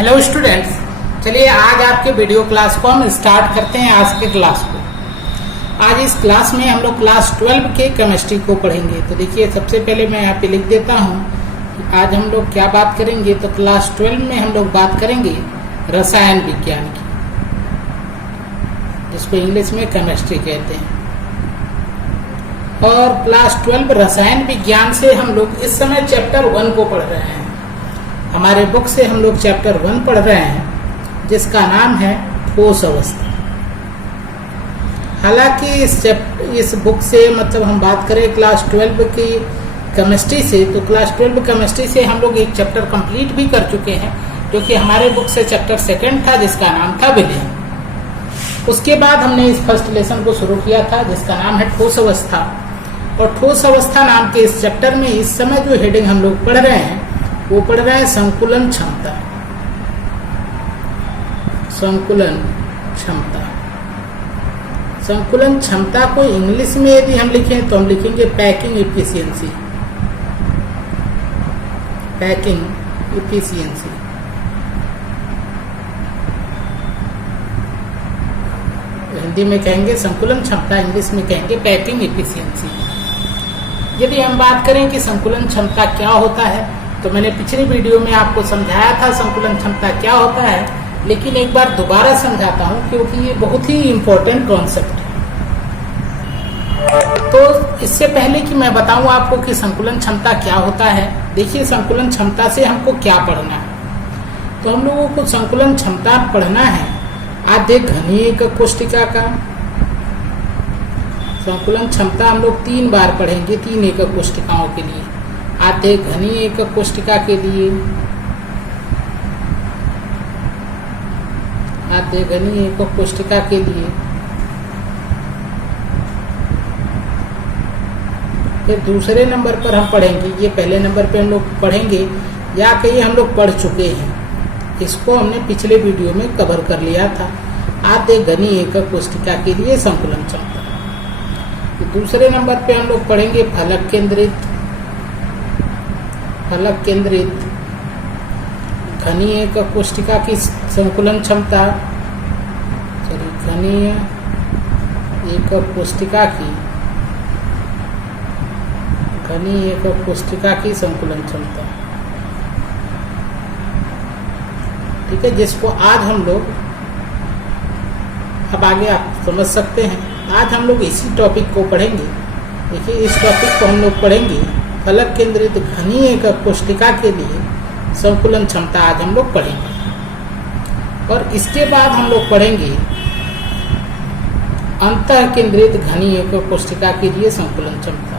Hello students, चलिए आज आपके वीडियो क्लास को हम स्टार्ट करते हैं। आज के क्लास को आज इस क्लास में हम लोग क्लास 12 के केमिस्ट्री को पढ़ेंगे। तो देखिए, सबसे पहले मैं यहाँ पे लिख देता हूँ कि आज हम लोग क्या बात करेंगे। तो क्लास 12 में हम लोग बात करेंगे रसायन विज्ञान की, जिसको इंग्लिश में केमिस्ट्री कहते हैं। और क्लास 12 रसायन विज्ञान से हम लोग इस समय चैप्टर 1 को पढ़ रहे हैं। हमारे बुक से हम लोग चैप्टर 1 पढ़ रहे हैं, जिसका नाम है ठोस अवस्था। हालांकि इस बुक से मतलब हम बात करें क्लास 12 की केमिस्ट्री से, तो क्लास 12 केमिस्ट्री से हम लोग एक चैप्टर कंप्लीट भी कर चुके हैं, जो कि हमारे बुक से चैप्टर 2 था, जिसका नाम था विलयन। उसके बाद हमने इस फर्स्ट लेसन को शुरू किया था, जिसका नाम है ठोस अवस्था। और ठोस अवस्था नाम के इस चैप्टर में इस समय जो हेडिंग हम लोग पढ़ रहे हैं वो पढ़ रहे हैं संकुलन क्षमता। संकुलन क्षमता। संकुलन क्षमता को इंग्लिश में यदि हम लिखें तो हम लिखेंगे packing efficiency. Packing efficiency. Hindi में कहेंगे संकुलन क्षमता, इंग्लिश में कहेंगे पैकिंग इफिशियंसी। यदि हम बात करें कि संकुलन क्षमता क्या होता है, तो मैंने पिछली वीडियो में आपको समझाया था संकुलन क्षमता क्या होता है, लेकिन एक बार दोबारा समझाता हूं क्योंकि ये बहुत ही इम्पोर्टेंट कॉन्सेप्ट है। तो इससे पहले कि मैं बताऊं आपको कि संकुलन क्षमता क्या होता है, देखिए संकुलन क्षमता से हमको क्या पढ़ना है। तो हम लोगों को संकुलन क्षमता पढ़ना है आधे घनीय कोष्टिका का। संकुलन क्षमता हम लोग 3 बार पढ़ेंगे 3 एकक कोष्टिकाओं के लिए। आधे घनीय एकक कोष्टिका के लिए, आधे घनीय एकक कोष्टिका के लिए, फिर दूसरे नंबर पर हम पढ़ेंगे, ये पहले नंबर पे हम लोग पढ़ेंगे या कहीं हम लोग पढ़ चुके हैं, इसको हमने पिछले वीडियो में कवर कर लिया था। आधे घनीय एकक कोष्टिका के लिए संकुलन क्षमता। तो दूसरे नंबर पे हम लोग पढ़ेंगे फलक केंद्रित। फलक केंद्रित घनीय एकक कोष्टिका की संकुलन क्षमता, घनीय एकक कोष्टिका की, घनीय एकक कोष्टिका की संकुलन क्षमता। ठीक है, जिसको आज हम लोग, अब आगे आप समझ सकते हैं, आज हम लोग इसी टॉपिक को पढ़ेंगे। देखिए, इस टॉपिक को हम लोग पढ़ेंगे फलक केंद्रित घनीय एकक कोष्टिका के लिए संकुलन क्षमता आज हम लोग पढ़ेंगे। और इसके बाद हम लोग पढ़ेंगे अंतः केंद्रित घनीय एकक कोष्टिका के लिए संकुलन क्षमता।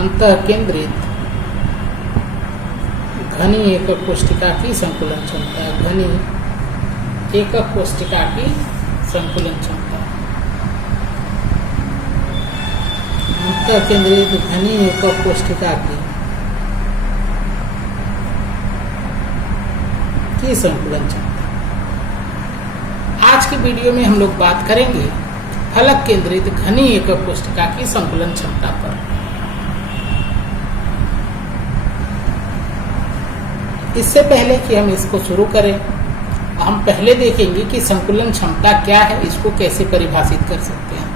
अंतः केंद्रित घनीय एकक कोष्टिका की संकुलन क्षमता। घनीय एकक कोष्टिका की संकुलन क्षमता। अंतः केंद्रित घनीय एकक कोष्टिका की संकुलन क्षमता। आज की वीडियो में हम लोग बात करेंगे फलक केंद्रित घनीय एकक कोष्टिका की संकुलन क्षमता पर। इससे पहले कि हम इसको शुरू करें, हम पहले देखेंगे कि संकुलन क्षमता क्या है, इसको कैसे परिभाषित कर सकते हैं।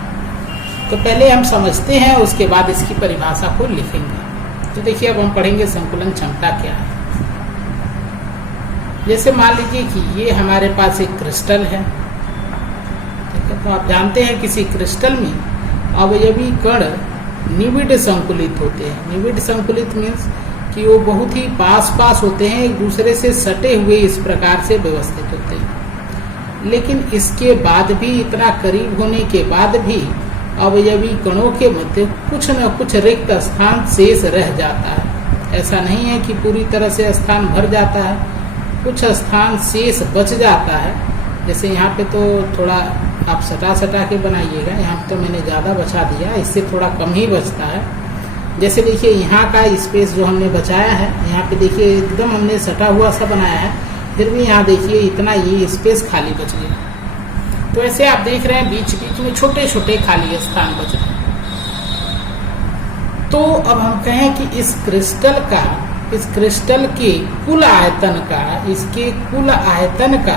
तो पहले हम समझते हैं, उसके बाद इसकी परिभाषा को लिखेंगे। तो देखिए, अब हम पढ़ेंगे संकुलन क्षमता क्या है। जैसे मान लीजिए कि ये हमारे पास एक क्रिस्टल है, ठीक है। तो आप जानते हैं किसी क्रिस्टल में अवयवी कण निविड संकुलित होते हैं। निविड संकुलित मीन्स कि वो बहुत ही पास पास होते हैं, एक दूसरे से सटे हुए इस प्रकार से व्यवस्थित होते हैं। लेकिन इसके बाद भी, इतना करीब होने के बाद भी अवयवी कणों के मध्य कुछ न कुछ रिक्त स्थान शेष रह जाता है। ऐसा नहीं है कि पूरी तरह से स्थान भर जाता है, कुछ स्थान शेष बच जाता है। जैसे यहाँ पे तो थोड़ा आप सटा के बनाइएगा, यहाँ पे तो मैंने ज़्यादा बचा दिया, इससे थोड़ा कम ही बचता है। जैसे देखिए, यहाँ का स्पेस जो हमने बचाया है, यहाँ पे देखिए एकदम हमने सटा हुआ सा बनाया है, फिर भी यहाँ देखिए इतना ये स्पेस खाली बच गया। तो ऐसे आप देख रहे हैं बीच बीच में छोटे छोटे खाली स्थान बच रहे हैं। तो अब हम कहें कि इस क्रिस्टल का इस क्रिस्टल के कुल आयतन का, इसके कुल आयतन का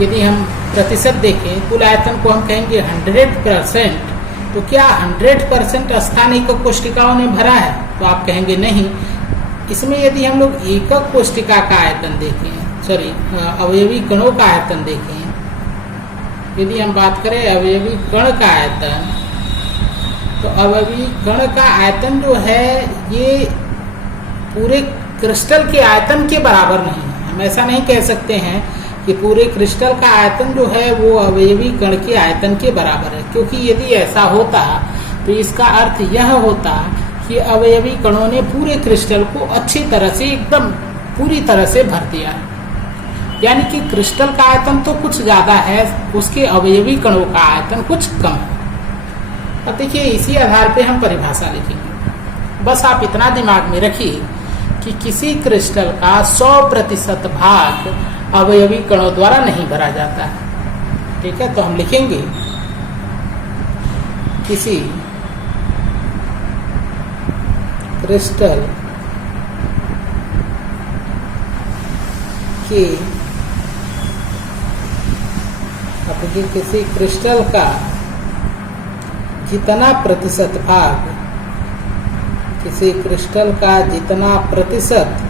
यदि हम प्रतिशत देखें, कुल आयतन को हम कहेंगे 100%, तो क्या 100% स्थान एकक कोशिकाओं ने भरा है? तो आप कहेंगे नहीं। इसमें यदि हम लोग एकक कोशिका का आयतन देखें, अवयवी कणों का आयतन देखें, यदि हम बात करें अवयवी कण का आयतन, तो अवयवी कण का आयतन जो है ये पूरे क्रिस्टल के आयतन के बराबर नहीं है। हम ऐसा नहीं कह सकते हैं कि पूरे क्रिस्टल का आयतन जो है वो अवयवी कण के आयतन के बराबर है, क्योंकि यदि ऐसा होता तो इसका अर्थ यह होता कि अवयवी कणों ने पूरे क्रिस्टल को अच्छी तरह से, एकदम पूरी तरह से भर दिया है। यानी कि क्रिस्टल का आयतन तो कुछ ज्यादा है, उसके अवयवी कणों का आयतन कुछ कम है। अब देखिए, इसी आधार पे हम परिभाषा लिखेंगे। बस आप इतना दिमाग में रखिए कि किसी क्रिस्टल का 100% भाग अवयवी कणों द्वारा नहीं भरा जाता है। ठीक है, तो हम लिखेंगे किसी क्रिस्टल के, किसी क्रिस्टल का जितना प्रतिशत भाग, किसी क्रिस्टल का जितना प्रतिशत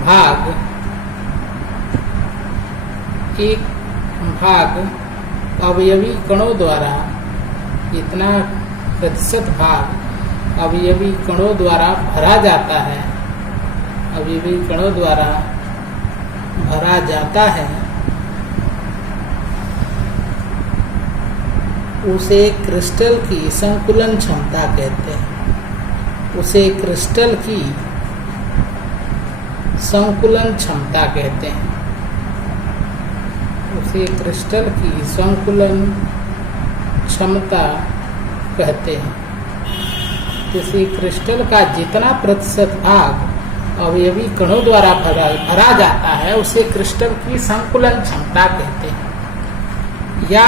भाग, एक भाग अवयवी कणों द्वारा, जितना प्रतिशत भाग अवयवी कणों द्वारा भरा जाता है, अवयवी कणों द्वारा भरा जाता है, उसे क्रिस्टल की संकुलन क्षमता कहते हैं। उसे क्रिस्टल की संकुलन क्षमता कहते हैं। उसे क्रिस्टल की संकुलन क्षमता कहते हैं। किसी क्रिस्टल का जितना प्रतिशत भाग अवयवी कणों द्वारा भरा जाता है उसे क्रिस्टल की संकुलन क्षमता कहते हैं। या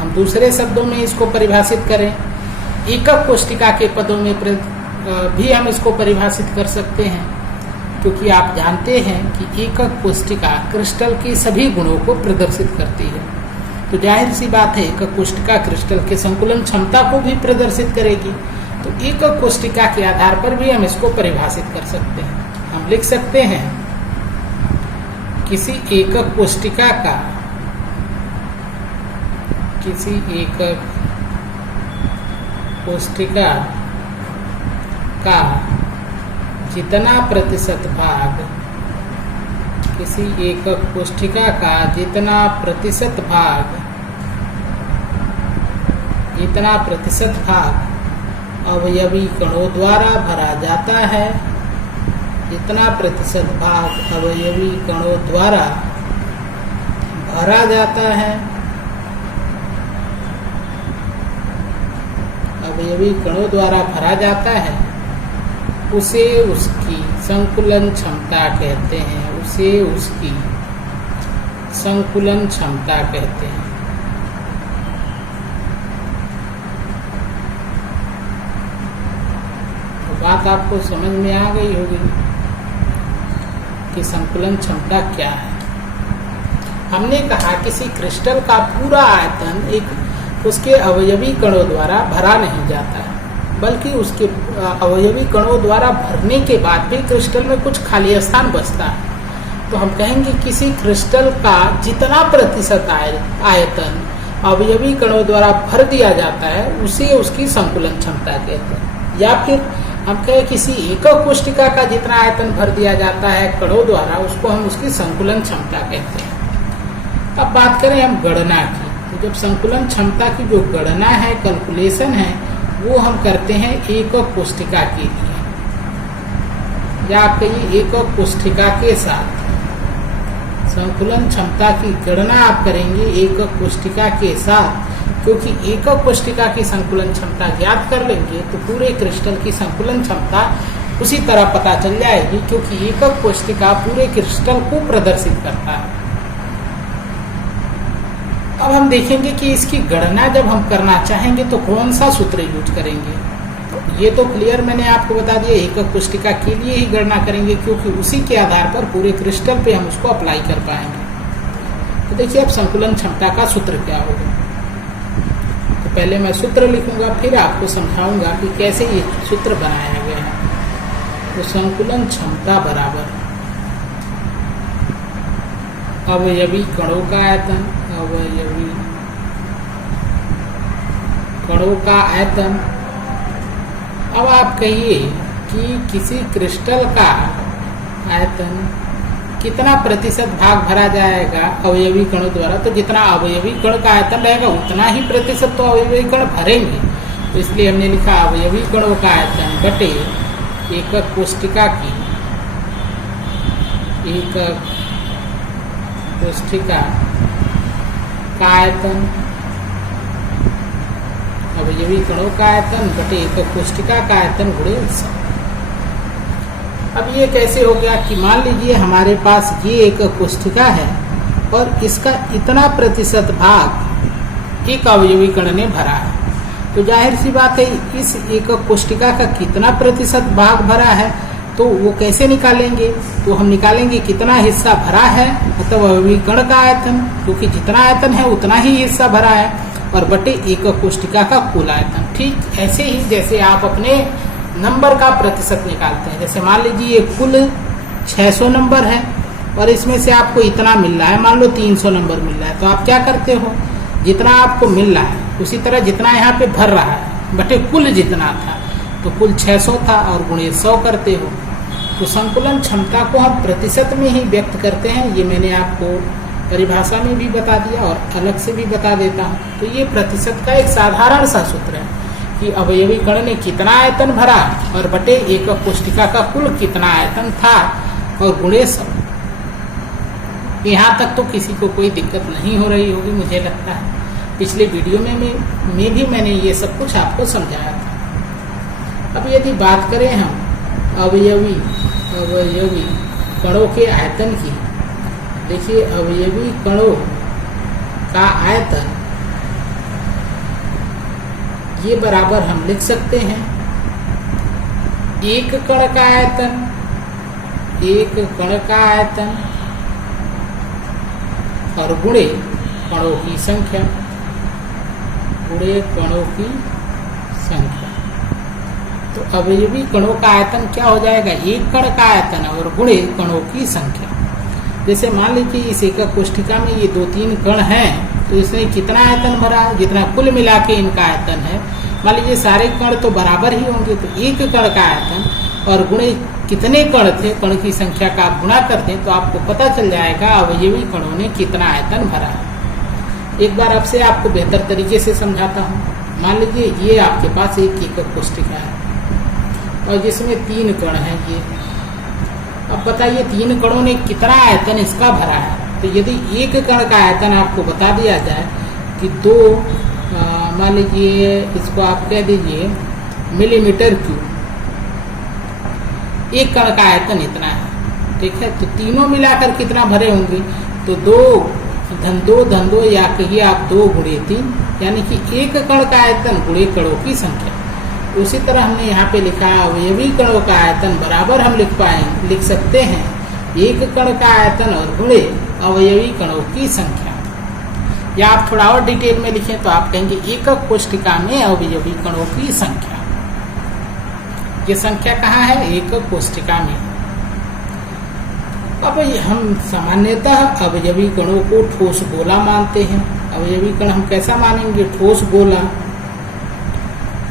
हम दूसरे शब्दों में इसको परिभाषित करें, एकक कोशिका के पदों में भी हम इसको परिभाषित कर सकते हैं, क्योंकि आप जानते हैं कि एकक कोशिका क्रिस्टल के सभी गुणों को प्रदर्शित करती है। तो जाहिर सी बात है, एकक कोशिका क्रिस्टल के संकुलन क्षमता को भी प्रदर्शित करेगी। तो एकक कोशिका के आधार पर भी हम इसको परिभाषित कर सकते हैं। हम लिख सकते हैं किसी एकक कोशिका का, किसी एकक कोशिका का जितना प्रतिशत भाग, किसी एकक कोशिका का जितना प्रतिशत भाग, जितना प्रतिशत भाग अवयवी कणों द्वारा भरा जाता है, जितना प्रतिशत भाग अवयवी कणों द्वारा भरा जाता है, अवयवी कणों द्वारा भरा जाता है, उसे उसकी संकुलन क्षमता कहते हैं। उसे उसकी संकुलन क्षमता कहते हैं। तो बात आपको समझ में आ गई होगी कि संकुलन क्षमता क्या है। हमने कहा किसी क्रिस्टल का पूरा आयतन एक उसके अवयवी कणों द्वारा भरा नहीं जाता है, बल्कि उसके अवयवी कणों द्वारा भरने के बाद भी क्रिस्टल में कुछ खाली स्थान बचता है। तो हम कहेंगे किसी क्रिस्टल का जितना प्रतिशत आयतन अवयवी कणों द्वारा भर दिया जाता है उसे उसकी संकुलन क्षमता कहते हैं। या फिर हम कहें किसी एकक कोशिका का जितना आयतन भर दिया जाता है कणों द्वारा, उसको हम उसकी संकुलन क्षमता कहते हैं। अब बात करें हम गणना की, तो जब संकुलन क्षमता की जो गणना है, कैलकुलेशन है, वो हम करते हैं एकक कोशिका के लिए, या आप कहिए एकक कोशिका के साथ। संकुलन क्षमता की गणना आप करेंगे एकक कोशिका के साथ, क्योंकि एकक कोशिका की संकुलन क्षमता ज्ञात कर लेंगे तो पूरे क्रिस्टल की संकुलन क्षमता उसी तरह पता चल जाएगी, क्योंकि एकक कोशिका पूरे क्रिस्टल को प्रदर्शित करता है। अब हम देखेंगे कि इसकी गणना जब हम करना चाहेंगे तो कौन सा सूत्र यूज करेंगे। तो ये तो क्लियर मैंने आपको बता दिया, एकक कोशिका के लिए ही गणना करेंगे, क्योंकि उसी के आधार पर पूरे क्रिस्टल पे हम उसको अप्लाई कर पाएंगे। तो देखिए अब संकुलन क्षमता का सूत्र क्या होगा। तो पहले मैं सूत्र लिखूंगा, फिर आपको समझाऊंगा कि कैसे ये सूत्र बनाया गया है। तो संकुलन क्षमता बराबर अवयवी कणों का आयतन, अवयवी कणों का आयतन। अब आप कहिए कि किसी क्रिस्टल का आयतन कितना प्रतिशत भाग भरा जाएगा अवयवी कणों द्वारा। तो जितना अवयवी कण का आयतन रहेगा उतना ही प्रतिशत तो अवयवी कण भरेंगे। तो इसलिए हमने लिखा अवयवी कणों का आयतन बटे एकक कोशिका की, एकक कोशिका का आयतन, अवयवी कणों का आयतन बटे एकक कोशिका का आयतन गुणे स। अब ये कैसे हो गया कि मान लीजिए हमारे पास ये एकक कोशिका है और इसका इतना प्रतिशत भाग एक अवयवी कण ने भरा है। तो जाहिर सी बात है इस एकक कोशिका का कितना प्रतिशत भाग भरा है, तो वो कैसे निकालेंगे। तो हम निकालेंगे कितना हिस्सा भरा है, मतलब अवयवी कण का आयतन, क्योंकि जितना आयतन है उतना ही हिस्सा भरा है, और बटे एकक कोशिका का कुल आयतन। ठीक ऐसे ही जैसे आप अपने नंबर का प्रतिशत निकालते हैं। जैसे मान लीजिए ये कुल 600 नंबर है और इसमें से आपको इतना मिल रहा है, मान लो 300 नंबर मिल रहा है, तो आप क्या करते हो, जितना आपको मिल रहा है उसी तरह जितना यहाँ पे भर रहा है बटे कुल जितना था, तो कुल 600 था और गुणे 100 करते हो। तो संकुलन क्षमता को हम प्रतिशत में ही व्यक्त करते हैं। ये मैंने आपको परिभाषा में भी बता दिया और अलग से भी बता देता हूँ। तो ये प्रतिशत का एक साधारण सा सूत्र है कि अवयवी कण ने कितना आयतन भरा और बटे एकक कोशिका का कुल कितना आयतन था और गुणे 100। यहाँ तक तो किसी को कोई दिक्कत नहीं हो रही होगी मुझे लगता है। पिछले वीडियो में भी मैंने ये सब कुछ आपको समझाया था। अब यदि बात करें हम अवयवी कणों के आयतन की, देखिए अवयवी कणों का आयतन ये बराबर हम लिख सकते हैं एक कण का आयतन, एक कण का आयतन और गुणे कणों की संख्या, गुणे कणों की संख्या। तो अवयवी कणों का आयतन क्या हो जाएगा, एक कण का आयतन और गुणे कणों की संख्या। जैसे मान लीजिए इस एकक कोशिका में ये 2-3 कण हैं, तो इसने कितना आयतन भरा, जितना कुल मिला के इनका आयतन है। मान लीजिए सारे कण तो बराबर ही होंगे, तो एक कण का आयतन और गुणे कितने कण थे, कण की संख्या का आप गुणा कर दें तो आपको पता चल जाएगा अवयवी कणों ने कितना आयतन भरा है। एक बार आपसे आपको बेहतर तरीके से समझाता हूँ। मान लीजिए ये आपके पास एक एकक कोशिका है और जिसमें 3 कण हैं ये। अब बताइए 3 कणों ने कितना आयतन इसका भरा है। तो यदि एक कण का आयतन आपको बता दिया जाए कि 2 मान लीजिए इसको आप कह दीजिए मिलीमीटर क्यूब, एक कण का आयतन इतना है, ठीक है। तो तीनों मिलाकर कितना भरे होंगे, तो 2 या कहिए आप 2 गुणे 3, यानी कि एक कण का आयतन गुणे कणों की संख्या। उसी तरह हमने यहाँ पे लिखा अवयवी कणों का आयतन बराबर हम लिख सकते हैं एक कण का आयतन और गुणे अवयवी कणों की संख्या। या आप थोड़ा और डिटेल में लिखें तो आप कहेंगे एकक कोशिका में अवयवी कणों की संख्या। ये संख्या कहाँ है, एकक कोशिका में। अब हम सामान्यतः अवयवी कणों को ठोस गोला मानते हैं। अवयवी कण हम कैसा मानेंगे, ठोस गोला।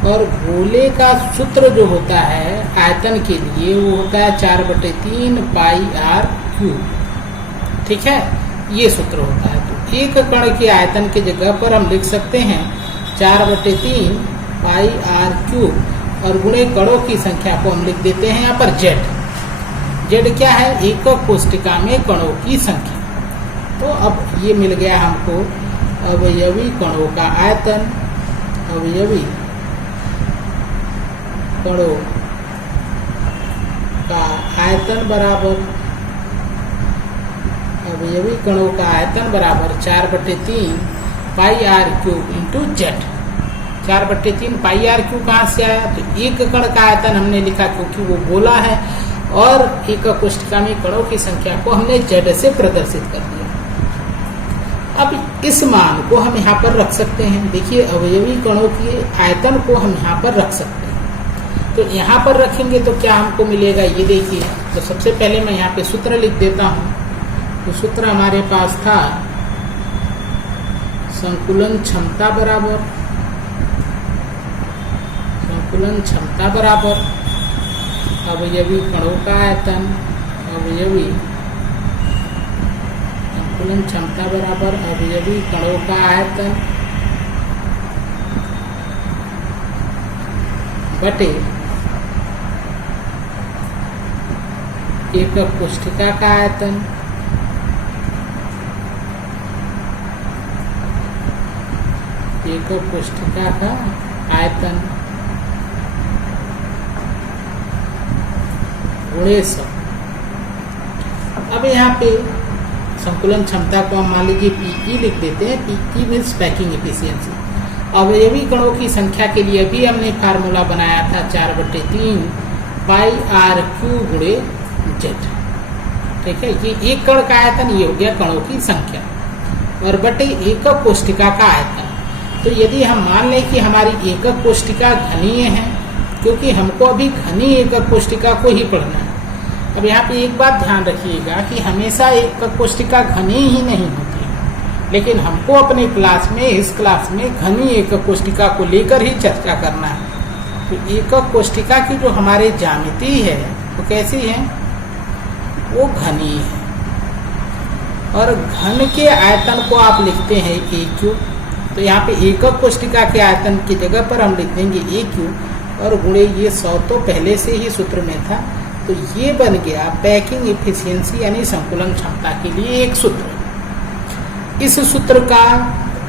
और गोले का सूत्र जो होता है आयतन के लिए वो होता है 4/3 पाई r क्यूब, ठीक है, ये सूत्र होता है। तो एक कण के आयतन की जगह पर हम लिख सकते हैं 4/3 पाई r क्यूब और गुणे कणों की संख्या को हम लिख देते हैं यहाँ पर z क्या है, एकक कोशिका में कणों की संख्या। तो अब ये मिल गया हमको अवयवी कणों का आयतन, अवयवी कणों का आयतन बराबर, अवयवी कणों का आयतन बराबर 4/3 pi r cube into z, 4/3 pi R cube कहाँ से आया? तो एक कण का आयतन हमने लिखा क्योंकि वो गोला है, और एकक कोष्ठिका में कणों की संख्या को हमने z से प्रदर्शित कर दिया। अब इस मान को हम यहाँ पर रख सकते हैं। देखिए अवयवी कणों के आयतन को हम यहाँ पर रख सकते हैं। तो यहाँ पर रखेंगे तो क्या हमको मिलेगा, ये देखिए। तो सबसे पहले मैं यहाँ पे सूत्र लिख देता हूँ। तो सूत्र हमारे पास था संकुलन क्षमता बराबर अवयवी कणों का आयतन, संकुलन क्षमता बराबर अवयवी कणों का आयतन बटे एकक कोष्ठिका का आयतन गुणे 100। अब यहाँ पे संकुलन क्षमता को हम मान लीजिए पीई लिख देते हैं। PE means packing efficiency. अवयवी कणों की संख्या के लिए भी हमने फार्मूला बनाया था 4/3 पाई आर क्यू गुणे जेड। ठीक है, ये एक कण का आयतन, ये हो गया कणों की संख्या, और बटे एकक कोष्ठिका का आयतन। तो यदि हम मान लें कि हमारी एकक कोष्ठिका घनीय है, क्योंकि हमको अभी घनी एकक कोष्ठिका को ही पढ़ना है। अब यहाँ पे एक बात ध्यान रखिएगा कि हमेशा एकक कोष्ठिका घनी ही नहीं होती है, लेकिन हमको अपने इस क्लास में घनी एकक कोष्ठिका को लेकर ही चर्चा करना है। तो एकक कोष्ठिका की जो हमारे ज्यामिति है वो कैसी है, वो घनी है, और घन के आयतन को आप लिखते हैं ए क्यू। तो यहाँ पे एकक कोष्ठिका के आयतन की जगह पर हम लिख देंगे ए क्यू, और गुणे ये 100 तो पहले से ही सूत्र में था। तो ये बन गया पैकिंग एफिशिएंसी यानी संकुलन क्षमता के लिए एक सूत्र। इस सूत्र का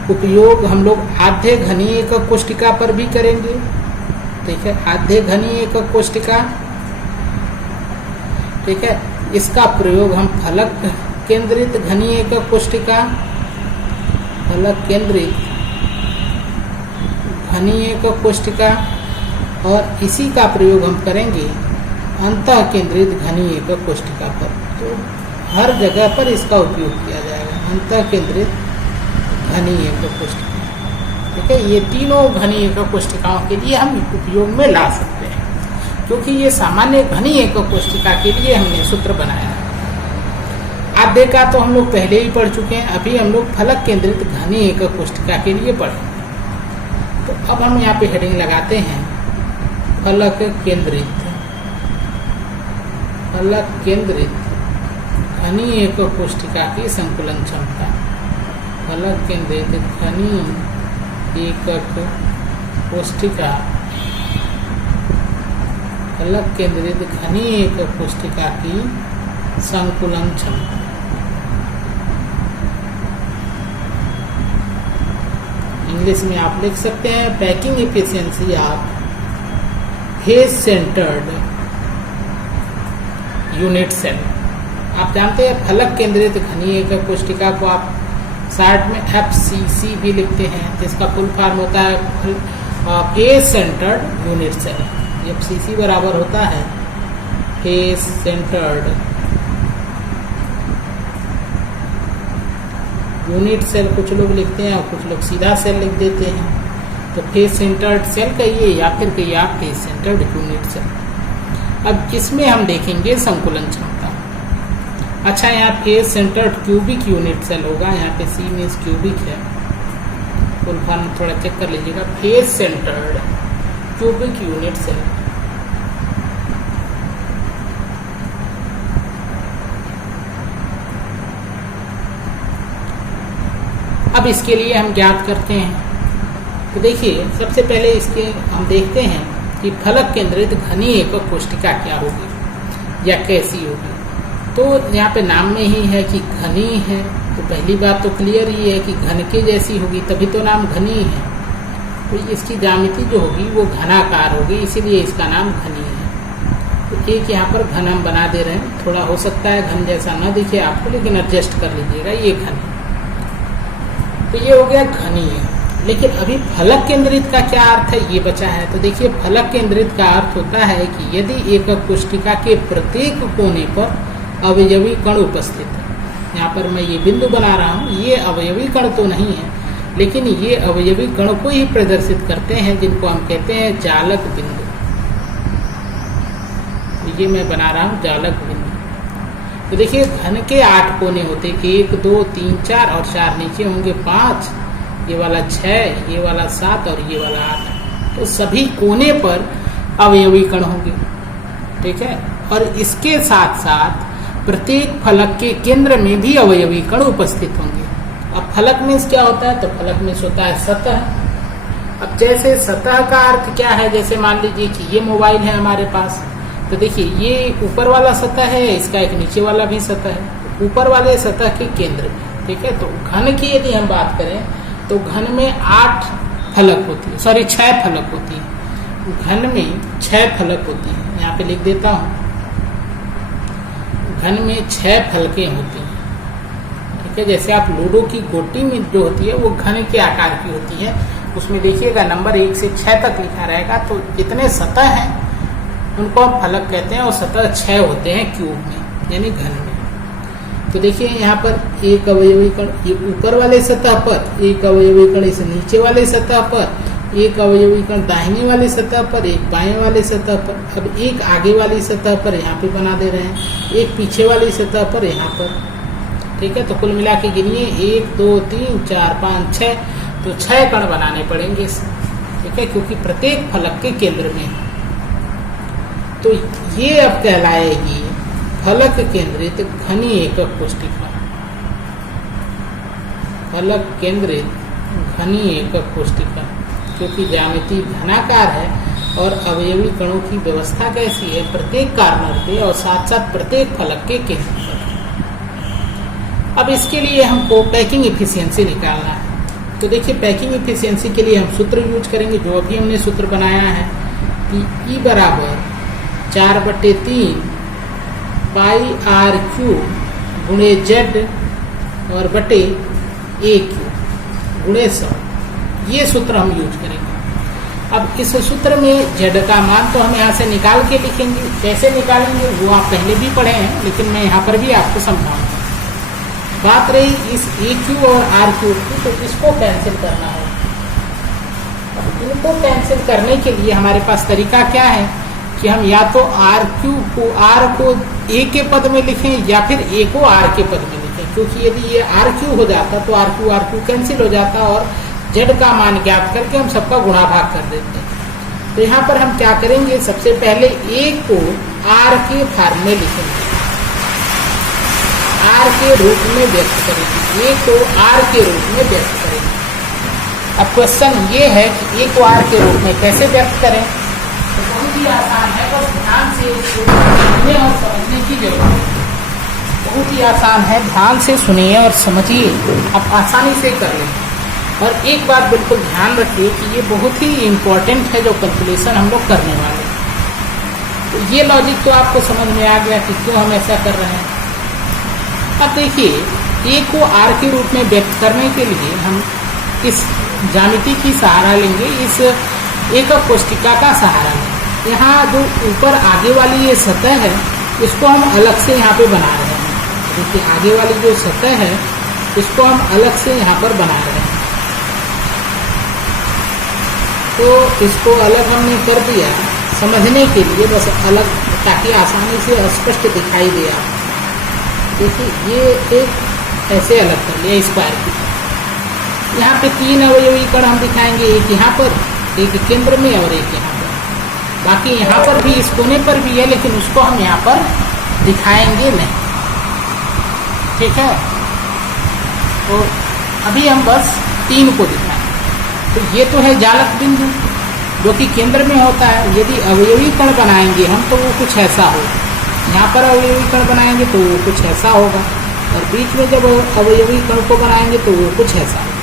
उपयोग हम लोग आधे घनी एकक कोष्ठिका पर भी करेंगे। ठीक है, आधे घनी एकक कोष्ठिका। ठीक है, इसका प्रयोग हम फलक केंद्रित घनी एकक कोष्ठिका, फलक केंद्रित घनी एकक कोष्ठिका, और इसी का प्रयोग हम करेंगे अंतः केंद्रित घनी एकक कोष्ठिका पर। तो हर जगह पर इसका उपयोग किया जाएगा, अंतः केंद्रित घनी एकक कोष्ठिका। ठीक है, ये तीनों घनी एकक कोष्ठिकाओं के लिए हम उपयोग में ला सकते हैं, क्योंकि ये सामान्य घनी एकक कोष्ठिका के लिए हमने सूत्र बनाया है। आधे का तो हम लोग पहले ही पढ़ चुके हैं, अभी हम लोग फलक केंद्रित घनी एकक कोष्ठिका के लिए पढ़ेंगे। तो अब हम यहाँ पे हेडिंग लगाते हैं फलक केंद्रित घनी एकक कोष्ठिका की संकुलन क्षमता। फलक केंद्रित घनी एकक कोष्ठिका, फलक केंद्रित घनी एकक कोष्ठिका की संकुलन क्षमता। इंग्लिश में आप लिख सकते हैं packing efficiency of face centred unit cell. आप जानते हैं फलक केंद्रित घनी एकक कोष्ठिका को आप शार्ट में FCC भी लिखते हैं, जिसका फुल फॉर्म होता है face centred unit cell. FCC बराबर होता है फेस सेंटर्ड यूनिट सेल। कुछ लोग लिखते हैं और कुछ लोग सीधा सेल लिख देते हैं। तो फेस सेंटर्ड सेल कहिए या फिर कहिए आप फेस सेंटर्ड यूनिट सेल। अब इसमें हम देखेंगे संकुलन क्षमता। अच्छा, यहाँ face centred cubic unit cell होगा, यहाँ पे C मीन्स क्यूबिक है, फुल फॉर्म थोड़ा चेक कर लीजिएगा, face centred cubic unit cell. अब इसके लिए हम ज्ञात करते हैं। तो देखिए सबसे पहले इसके हम देखते हैं कि फलक केंद्रित घनी एकक कोष्ठिका क्या होगी या कैसी होगी। तो यहाँ पे नाम में ही है कि घनी है, तो पहली बात तो क्लियर ही है कि घन के जैसी होगी, तभी तो नाम घनी है। तो इसकी ज्यामिति जो होगी वो घनाकार होगी, इसीलिए इसका नाम घनी है। तो एक यहाँ पर घन हम बना दे रहे हैं, थोड़ा हो सकता है घन जैसा न दिखे आपको, लेकिन एडजस्ट कर लीजिएगा, ये घन। तो ये हो गया घनी है। लेकिन अभी फलक केंद्रित का क्या अर्थ है ये बचा है। तो देखिए फलक केंद्रित का अर्थ होता है कि यदि एकक कोशिका के प्रत्येक कोने पर अवयवी कण उपस्थित है। यहाँ पर मैं ये बिंदु बना रहा हूँ, ये अवयवी कण तो नहीं है, लेकिन ये अवयवी कण को ही प्रदर्शित करते हैं, जिनको हम कहते हैं जालक बिंदु। ये मैं बना रहा हूँ जालक बिंदु। तो देखिए घन के 8 कोने होते, 1 2 3 4 और 4 नीचे होंगे 5, ये वाला 6, ये वाला 7 और ये वाला 8। तो सभी कोने पर अवयवी कण होंगे, ठीक है। और इसके साथ साथ प्रत्येक फलक के केंद्र में भी अवयवी कण उपस्थित होंगे। अब फलक में क्या होता है, तो फलक में होता है सतह। अब जैसे सतह का अर्थ क्या है, जैसे मान लीजिए कि ये मोबाइल है हमारे पास, तो देखिए ये ऊपर वाला सतह है, इसका एक नीचे वाला भी सतह है, ऊपर वाले सतह के केंद्र में, ठीक है। तो घन की यदि हम बात करें तो घन में 8 फलक होती है, सॉरी 6 फलक होती है। घन में 6 फलक होती है, यहाँ पे लिख देता हूँ। घन में 6 फलकें होती हैं, ठीक है। जैसे आप लूडो की गोटी में जो होती है वो घन के आकार की होती है, उसमें देखिएगा नंबर 1 से 6 तक लिखा रहेगा। तो जितने सतह हैं उनको हम फलक कहते हैं, और सतह 6 होते हैं क्यूब में, यानी घन में। तो देखिए यहाँ पर एक अवयवी कण ये ऊपर वाले सतह पर, एक अवयवी कण इस नीचे वाले सतह पर, एक अवयवी कण दाहिने वाले सतह पर, एक बाएं वाले सतह पर। अब एक आगे वाली सतह पर यहाँ पे बना दे रहे हैं, एक पीछे वाली सतह पर यहाँ पर, ठीक है। तो कुल मिला के गिनिए 1 2 3 4 5 6, तो 6 कण बनाने पड़ेंगे, ठीक है, क्योंकि प्रत्येक फलक के केंद्र में। तो ये अब कहलाएगी फलक केंद्रित घनी एकक कोशिका। फलक केंद्रित घनी एकक कोशिका, क्योंकि ज्यामिति घनाकार है और अवयवी कणों की व्यवस्था कैसी है, प्रत्येक कार्नर पे और साथ साथ प्रत्येक फलक के केंद्र पर। अब इसके लिए हमको पैकिंग इफिशियंसी निकालना है। तो देखिए पैकिंग इफिशियंसी के लिए हम सूत्र यूज करेंगे, जो अभी हमने सूत्र बनाया है कि E बराबर 4/3 पाई आर क्यू गुणे जेड और बटे ए क्यू गुणे 100, ये सूत्र हम यूज करेंगे। अब इस सूत्र में जेड का मान तो हम यहाँ से निकाल के लिखेंगे, कैसे निकालेंगे वो आप पहले भी पढ़े हैं, लेकिन मैं यहाँ पर भी आपको समझाऊंगा। बात रही इस ए क्यू और आर क्यू की, तो इसको कैंसिल करना है। अब इनको कैंसिल करने के लिए हमारे पास तरीका क्या है कि हम या तो आर क्यू को आर को ए के पद में लिखें या फिर ए को आर के पद में लिखें, क्योंकि यदि ये आर क्यू हो जाता तो आर क्यू कैंसिल हो जाता और जेड का मान ज्ञात करके हम सबका गुणा भाग कर देते हैं। तो यहाँ पर हम क्या करेंगे, सबसे पहले ए को आर के फॉर्म में लिखेंगे, आर के रूप में व्यक्त करेंगे, ए को आर के रूप में व्यक्त करेंगे। अब क्वेश्चन ये है कि ए को आर के रूप में कैसे व्यक्त करें, तो बहुत ही आसान है, बस ध्यान से सुनने और समझने की जरूरत है। बहुत ही आसान है, ध्यान से सुनिए और समझिए, आप आसानी से कर लेंगे। और एक बात बिल्कुल ध्यान रखिए कि ये बहुत ही इम्पोर्टेंट है जो कैलकुलेशन हम लोग करने वाले हैं। तो ये लॉजिक तो आपको समझ में आ गया कि क्यों हम ऐसा कर रहे हैं। अब देखिए ए को आर के रूप में व्यक्त करने के लिए हम इस ज्यामिति की सहारा लेंगे, इस एकक कोशिका का सहारा लेंगे। यहाँ जो ऊपर आगे वाली ये सतह है इसको हम अलग से यहाँ पे बना रहे हैं। देखिए आगे वाली जो सतह है इसको हम अलग से यहाँ पर बना रहे हैं। तो इसको अलग हमने कर दिया समझने के लिए, बस अलग, ताकि आसानी से स्पष्ट दिखाई दे। आप देखिए ये एक ऐसे अलग कर लिया स्क्वायर की। यहाँ पे 3 अवयवी कण हम दिखाएंगे, एक यहाँ पर, एक केंद्र में और एक यहाँ पर। बाकी यहाँ पर भी, इस कोने पर भी है, लेकिन उसको हम यहाँ पर दिखाएंगे नहीं, ठीक है। तो अभी हम बस 3 को दिखाएंगे। तो ये तो है जालक बिंदु जो कि केंद्र में होता है। यदि अवयवी कण बनाएंगे हम तो वो कुछ ऐसा होगा, यहाँ पर अवयवी कण बनाएंगे तो वो कुछ ऐसा होगा, और बीच में जब अवयवी कण को बनाएंगे तो वो कुछ ऐसा होगा।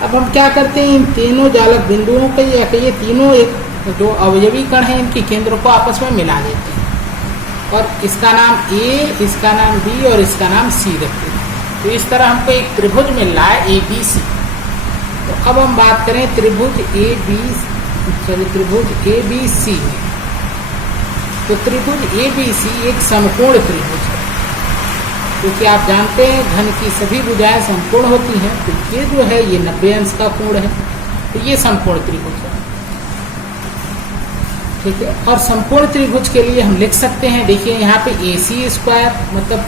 अब हम क्या करते हैं, इन तीनों जालक बिंदुओं को या ये तीनों एक जो अवयवी कण हैं इनके केंद्र को आपस में मिला देते हैं, और इसका नाम ए, इसका नाम बी और इसका नाम सी रखते हैं। तो इस तरह हमको एक त्रिभुज मिल रहा है ABC। तो अब हम बात करें त्रिभुज ABC में। तो त्रिभुज ABC एक समकोण त्रिभुज है, क्योंकि आप जानते हैं घन की सभी भुजाएं समकोण होती हैं। तो ये जो है ये 90 अंश का कोण है, तो ये समकोण त्रिभुज है, ठीक है। और समकोण त्रिभुज के लिए हम लिख सकते हैं, देखिए यहाँ पे AC² मतलब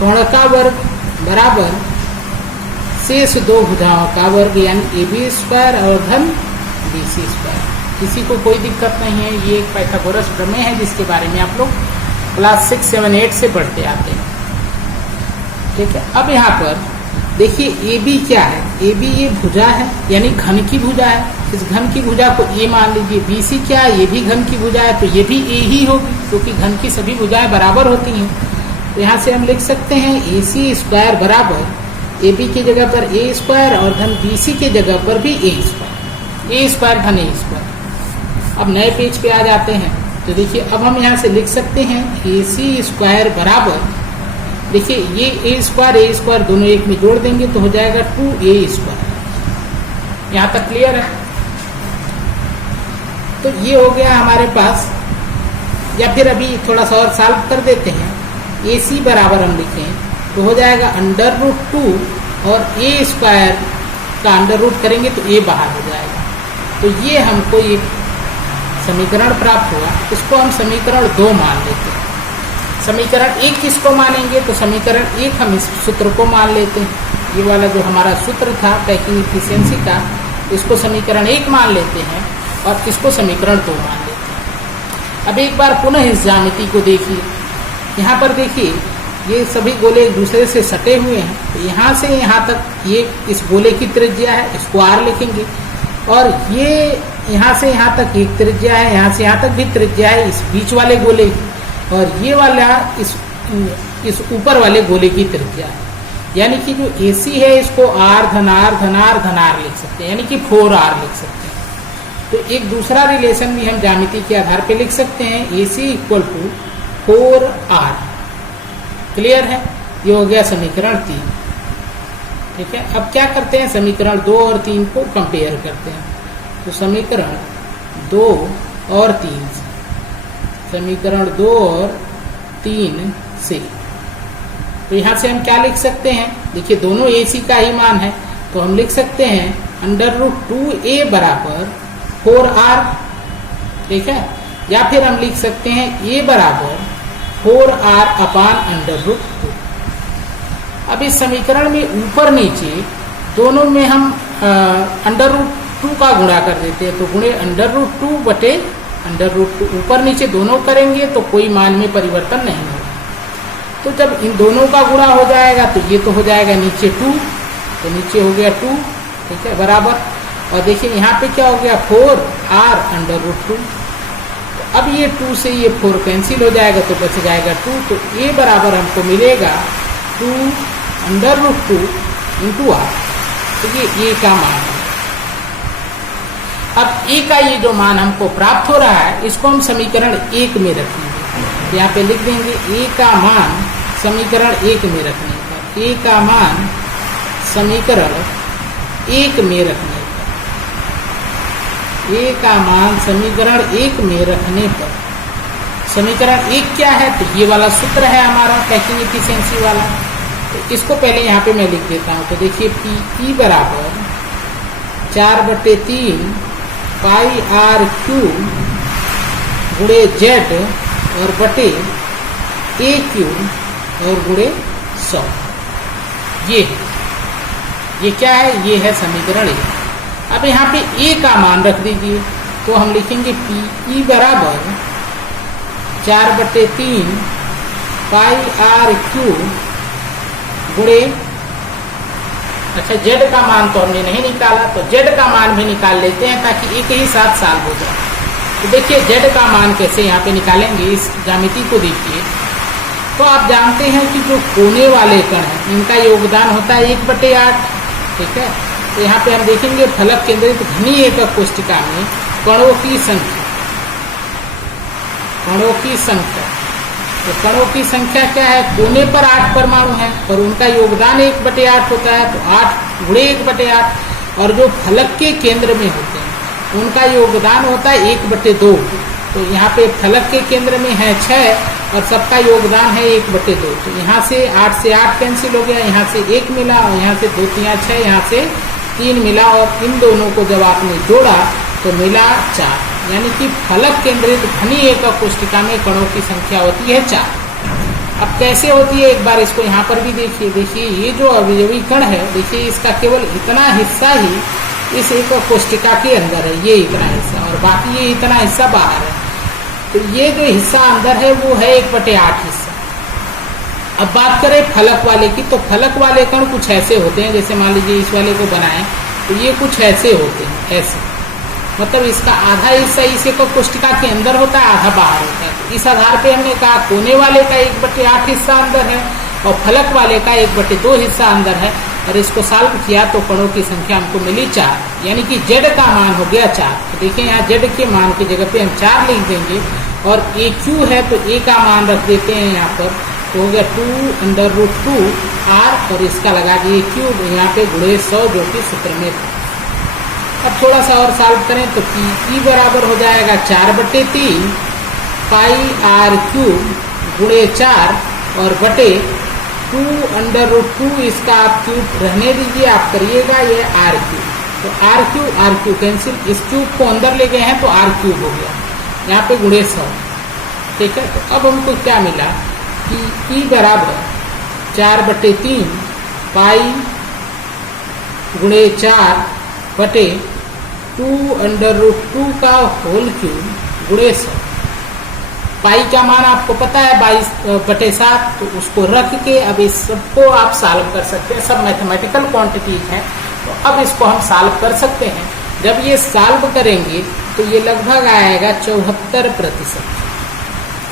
कोण का वर्ग बराबर शेष दो भुजाओं का वर्ग यानी AB² और धन BC²। किसी को कोई दिक्कत नहीं है, ये एक पाइथागोरस प्रमेय है जिसके बारे में आप लोग क्लास 6, 7, 8 से पढ़ते आते हैं, ठीक है। अब यहाँ पर देखिए AB क्या है, AB ये भुजा है यानी घन की भुजा है। इस घन की भुजा को A मान लीजिए। BC क्या है, ये भी घन की भुजा है, तो ये भी A ही होगी, क्योंकि घन की सभी भुजाएं बराबर होती हैं। तो यहाँ से हम लिख सकते हैं AC² बराबर AB की जगह पर A² और धन BC की जगह पर भी A² धन A²। अब नए पेज पे आ जाते हैं, तो देखिए अब हम यहाँ से लिख सकते हैं AC² बराबर, देखिए ये A² दोनों एक में जोड़ देंगे तो हो जाएगा 2A²। यहाँ तक क्लियर है? तो ये हो गया हमारे पास। या फिर अभी थोड़ा सा और सॉल्व कर देते हैं। AC बराबर हम लिखें तो हो जाएगा √2 और A² का √ करेंगे तो A बाहर हो जाएगा। तो ये हमको एक समीकरण प्राप्त हुआ, इसको हम समीकरण 2 मान लेते हैं। समीकरण 1 किसको मानेंगे, तो समीकरण 1 हम इस सूत्र को मान लेते हैं। ये वाला जो हमारा सूत्र था पैकिंग इफिशियंसी का, इसको समीकरण 1 मान लेते हैं और इसको समीकरण 2 मान लेते हैं। अब एक बार पुनः इस ज्यामिति को देखिए। यहाँ पर देखिए ये सभी गोले एक दूसरे से सटे हुए हैं, तो यहाँ से यहाँ तक ये इस गोले की त्रिज्या है, इसको R लिखेंगे। और ये यहाँ से यहाँ तक एक त्रिज्या है, यहाँ से यहाँ तक भी त्रिज्या है इस बीच वाले गोले की, और ये वाला इस ऊपर वाले गोले की त्रिज्या है। यानी कि जो AC है इसको R धन R लिख सकते हैं, यानी कि 4R लिख सकते हैं। तो एक दूसरा रिलेशन भी हम ज्यामिति के आधार पे लिख सकते हैं, AC = 4R। क्लियर है? ये हो गया समीकरण 3, ठीक है। अब क्या करते हैं, समीकरण 2 और 3 को कंपेयर करते हैं। तो समीकरण 2 और 3 से, समीकरण 2 और 3 से, तो यहाँ से हम क्या लिख सकते हैं, देखिए दोनों AC का ही मान है, तो हम लिख सकते हैं √2A बराबर 4R, ठीक है। या फिर हम लिख सकते हैं A बराबर 4R अपान √2। अब इस समीकरण में ऊपर नीचे दोनों में हम √2 का गुणा कर देते हैं, तो गुणे √2 बटे √2 ऊपर नीचे दोनों करेंगे तो कोई मान में परिवर्तन नहीं होगा। तो जब इन दोनों का गुणा हो जाएगा तो ये तो हो जाएगा नीचे 2, तो नीचे हो गया 2, ठीक है, बराबर। और देखिए यहाँ पे क्या हो गया 4R √2। तो अब ये 2 से ये 4 कैंसिल हो जाएगा तो बच जाएगा 2। तो A बराबर हमको मिलेगा 2 √2 × R। तो ये A का मान है। अब A का ये जो मान हमको प्राप्त हो रहा है इसको हम समीकरण 1 में रखेंगे। यहाँ पे लिख देंगे A का मान समीकरण 1 में रखने पर, A का मान समीकरण 1 में रखने पर, A का मान समीकरण 1 में रखने पर, समीकरण 1 क्या है, तो ये वाला सूत्र है हमारा पैकिंग इफिशियंसी वाला। तो इसको पहले यहाँ पे मैं लिख देता हूँ। तो देखिए PE बराबर 4/3 πr³ गुणे Z और बटे A³ और गुणे 100। ये क्या है, ये है समीकरण 1। अब यहाँ पे A का मान रख दीजिए, तो हम लिखेंगे PE बराबर 4/3 πr³ गुणे, अच्छा Z का मान तो हमने नहीं निकाला, तो Z का मान भी निकाल लेते हैं ताकि एक ही साथ सॉल्व हो जाए। तो देखिए Z का मान कैसे यहाँ पे निकालेंगे, इस ज्यामिति को देखिए। तो आप जानते हैं कि जो कोने वाले कण हैं इनका योगदान होता है 1/8, ठीक है। तो यहाँ पे हम देखेंगे फलक केंद्रित घनी एकक कोष्टिका में कणों की संख्या, तो कणों की संख्या क्या है, कोने पर 8 परमाणु हैं और उनका योगदान 1/8 होता है, तो 8 गुणे 1/8। और जो फलक के केंद्र में होते हैं उनका योगदान होता है 1/2। तो यहाँ पे फलक के केंद्र में है 6 और सबका योगदान है 1/2। तो यहाँ से 8 से 8 कैंसिल हो गया, यहाँ से 1 मिला और यहाँ से 2 3 6, यहाँ से 3 मिला और इन दोनों को जब आपने जोड़ा तो मिला 4। यानी कि फलक केंद्रित घनी एकक कोशिका में कणों की संख्या होती है 4। अब कैसे होती है एक बार इसको यहाँ पर भी देखिए। देखिए ये जो अवयवी कण है, देखिए इसका केवल इतना हिस्सा ही इस एकक कोशिका के अंदर है, ये इतना हिस्सा, और बाकी ये इतना हिस्सा बाहर है। तो ये जो हिस्सा अंदर है वो है 1/8 हिस्सा। अब बात करें फलक वाले की, तो फलक वाले कण कुछ ऐसे होते हैं, जैसे मान लीजिए इस वाले को बनाएं तो ये कुछ ऐसे होते हैं, ऐसे, मतलब इसका आधा हिस्सा इस एकक कोशिका के अंदर होता है, आधा बाहर होता है। तो इस आधार पे हमने कहा कोने वाले का 1/8 हिस्सा अंदर है और फलक वाले का 1/2 हिस्सा अंदर है। और इसको सॉल्व किया तो कणों की संख्या हमको मिली 4, यानी कि z का मान हो गया 4। तो देखिए यहाँ z के मान की जगह पे हम 4 लिख देंगे और AQ है तो a का मान रख देते हैं यहाँ पर, तो हो गया 2√2r और इसका लगा दिए क्यूब यहाँ पे गुणे 100 जो कि सूत्र में था। अब थोड़ा सा और सॉल्व करें तो P बराबर हो जाएगा 4/3 पाई r³ गुणे 4 और बटे 2√2, इसका आप क्यूब रहने दीजिए, आप करिएगा ये r³। तो r³ कैंसिल, इस क्यूब को अंदर ले गए हैं तो r³ हो गया, यहाँ पे गुणे 100। ठीक है, तो अब हमको क्या मिला कि P बराबर 4/3 पाई गुणे 4 बटे 2√2 का होल क्यूब गुणे 100। पाई का मान आपको पता है 22/7, तो उसको रख के अब इस सबको आप सॉल्व कर सकते हैं। सब मैथमेटिकल क्वांटिटीज हैं, तो अब इसको हम सॉल्व कर सकते हैं। जब ये सॉल्व करेंगे तो ये लगभग आएगा 74%।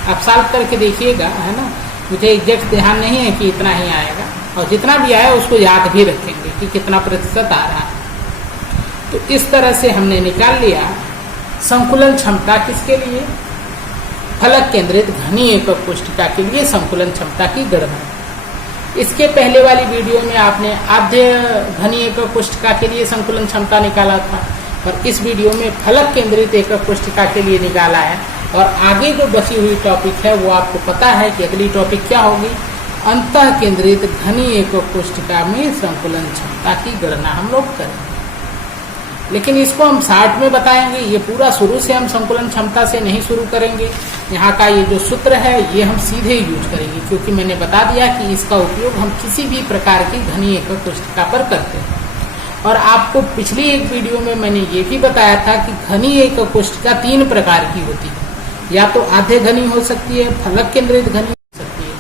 आप सॉल्व करके देखिएगा, है ना। मुझे एग्जैक्ट ध्यान नहीं है कि इतना ही आएगा, और जितना भी आया उसको याद भी रखेंगे कि कितना प्रतिशत आ रहा है। तो इस तरह से हमने निकाल लिया संकुलन क्षमता किसके लिए, फलक केंद्रित घनी एकक कोशिका के लिए संकुलन क्षमता की गणना। इसके पहले वाली वीडियो में आपने आद्य घनी एकक कोशिका के लिए संकुलन क्षमता निकाला था, और इस वीडियो में फलक केंद्रित एकक कोशिका के लिए निकाला है। और आगे जो बची हुई टॉपिक है वो आपको पता है कि अगली टॉपिक क्या होगी, अंतः केंद्रित घनी एकक कोशिका में संकुलन क्षमता की गणना हम लोग करेंगे। लेकिन इसको हम शॉर्ट में बताएंगे, ये पूरा शुरू से हम संकुलन क्षमता से नहीं शुरू करेंगे। यहाँ का ये जो सूत्र है ये हम सीधे यूज करेंगे, क्योंकि मैंने बता दिया कि इसका उपयोग हम किसी भी प्रकार की घनी एकक कोशिका पर करते हैं। और आपको पिछली एक वीडियो में मैंने ये भी बताया था कि घनी एकक कोशिका 3 प्रकार की होती है, या तो आधे घनी हो सकती है, फलक केंद्रित घनी हो सकती है,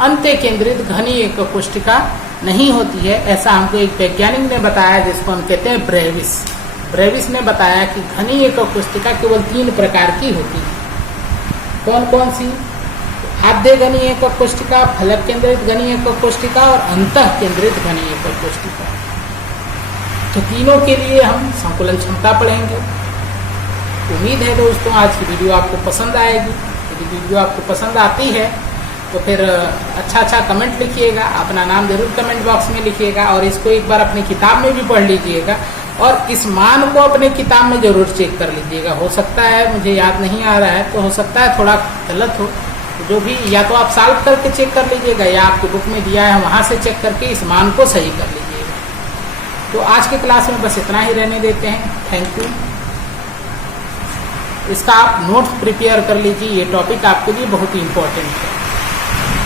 अंत्य केंद्रित घनी एकक कोशिका नहीं होती है। ऐसा हमको एक वैज्ञानिक ने बताया जिसको हम कहते हैं ब्रेविस। ब्रेविस ने बताया कि घनी एकक कोशिका केवल 3 प्रकार की होती है। कौन कौन सी, आद्य घनी एकक कोशिका, फलक केंद्रित घनी एकक कोशिका और अंतः केंद्रित घनी एकक कोशिका। तो तीनों के लिए हम संकुलन क्षमता पढ़ेंगे। उम्मीद है दोस्तों आज की वीडियो आपको पसंद आएगी। यदि वीडियो आपको पसंद आती है तो फिर अच्छा कमेंट लिखिएगा, अपना नाम जरूर कमेंट बॉक्स में लिखिएगा, और इसको एक बार अपनी किताब में भी पढ़ लीजिएगा, और इस मान को अपने किताब में जरूर चेक कर लीजिएगा। हो सकता है मुझे याद नहीं आ रहा है, तो हो सकता है थोड़ा गलत हो, तो जो भी, या तो आप सॉल्व करके चेक कर लीजिएगा, या आपकी बुक में दिया है वहाँ से चेक करके इस मान को सही कर लीजिएगा। तो आज के क्लास में बस इतना ही रहने देते हैं। Thank you. इसका आप नोट्स प्रिपेयर कर लीजिए, ये टॉपिक आपके लिए बहुत ही इम्पोर्टेंट है।